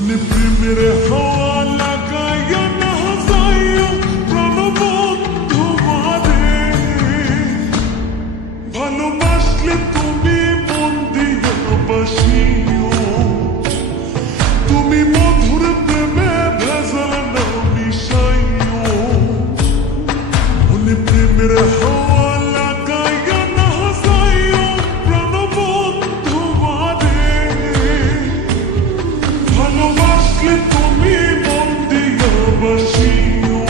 মনে প্রেমের হাওয়া লাগাইয়া না যাইও প্রাণবন্ধু মারে, ভালোবাসলে তুমি মন দিয়া বাসিও, তুমি মধুর প্রেমে ভেজাল না মিশাইও। মনে প্রেমের হাওয়া লাগাইয়া না যাইও প্রাণবন্ধু মারে, ভালোবাসলে তুমি মন দিয়া বাসিও,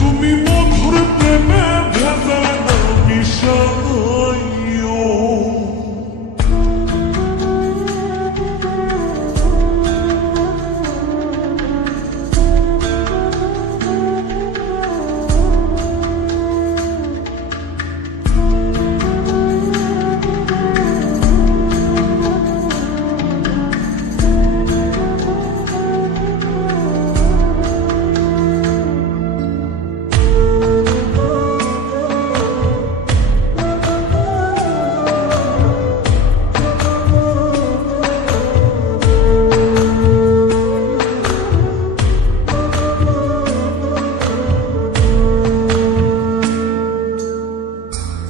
তুমি মধুর প্রেমে ভেজাল না মিশাইও।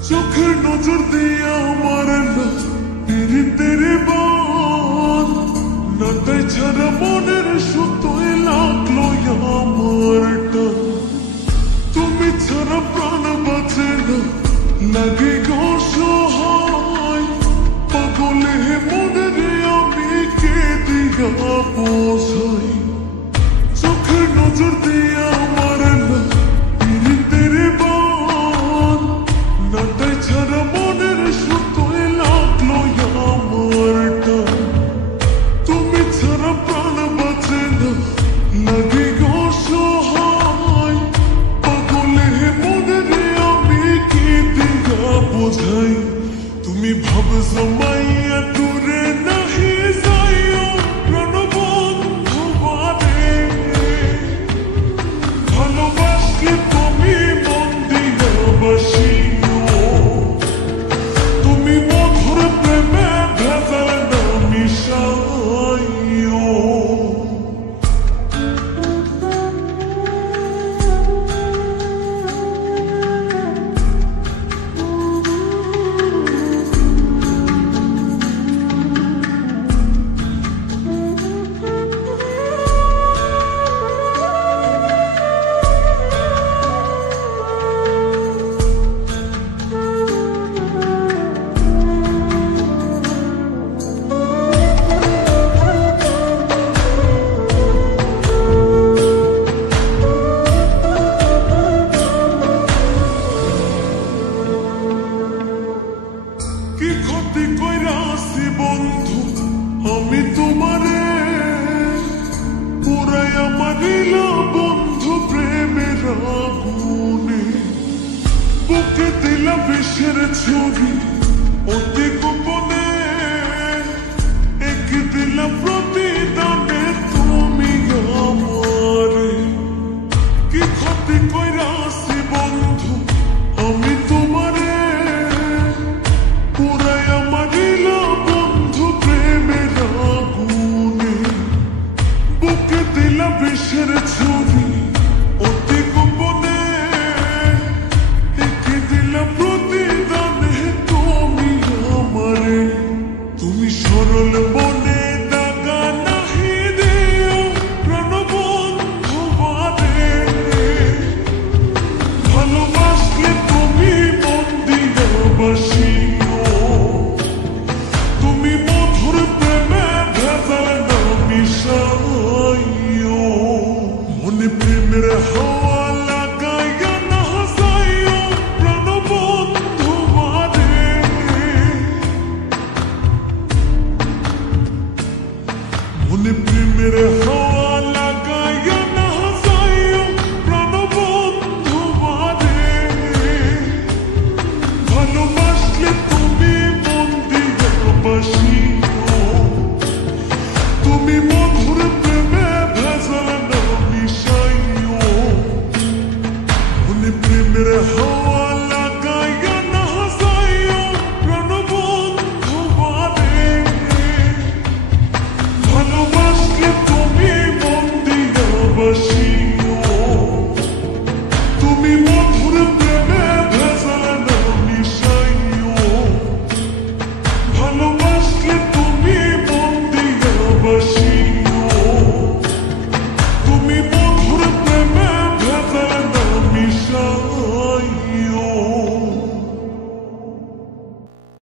চোখের নজর দিয়ে আমার না পীড়িতের বান, নাটাই ছাড়া মনের সুতোয় লাগলো আমার টান, তুমি ছাড়া প্রাণ বাঁচে না লাগে অসহায়, পাগলে মনের আমি কে দিয়া বোঝাই। চোখের নজর দিয়ে আমার না পীড়িতের বান, নাটাই ছাড়া মনের সুতোয় লাগলো আমার টান, তুমি ছাড়া প্রাণ বাঁচে না লাগে অসহায়, পাগলে মনের আমি কি দিয়া বোঝাই। তুমি ভাব জমাইয়া দূরে নাহি যাইও প্রাণবন্ধু মারে, ভালোবাসলে তুমি মন দিয়া বাসিও, তুমি মধুর প্রেমে ভেজাল না মিশাইও। কি ক্ষতি কইরাছি বন্ধু আমি তোমারে, পুরাইয়া মারিলা বন্ধু প্রেমের আগুনে, বুকে দিলা বিষের ছুরি অতি গোপনে, একে দিলা প্রতিদানে তুমি আমারে। কি ক্ষতি কইরাছি বন্ধু আমি তোমারে, পুরাইয়া মারিলা বন্ধু প্রেমের আগুনে, বুকে দিলা বিষের ছুরি অতি গোপনে, একে দিলা প্রতিদানে তুমি আমারে। তুমি সরল মনে দাগা নাহি দিও প্রাণবন্ধু মারে, ভালোবাসলে তুমি মন দিয়া বাসিও, তুমি মধুর প্রেমে ভেজাল না মিশাইও। মনে প্রেমের হাওয়া লাগাইয়া না যাইও প্রাণবন্ধু মারে, মনে প্রেমের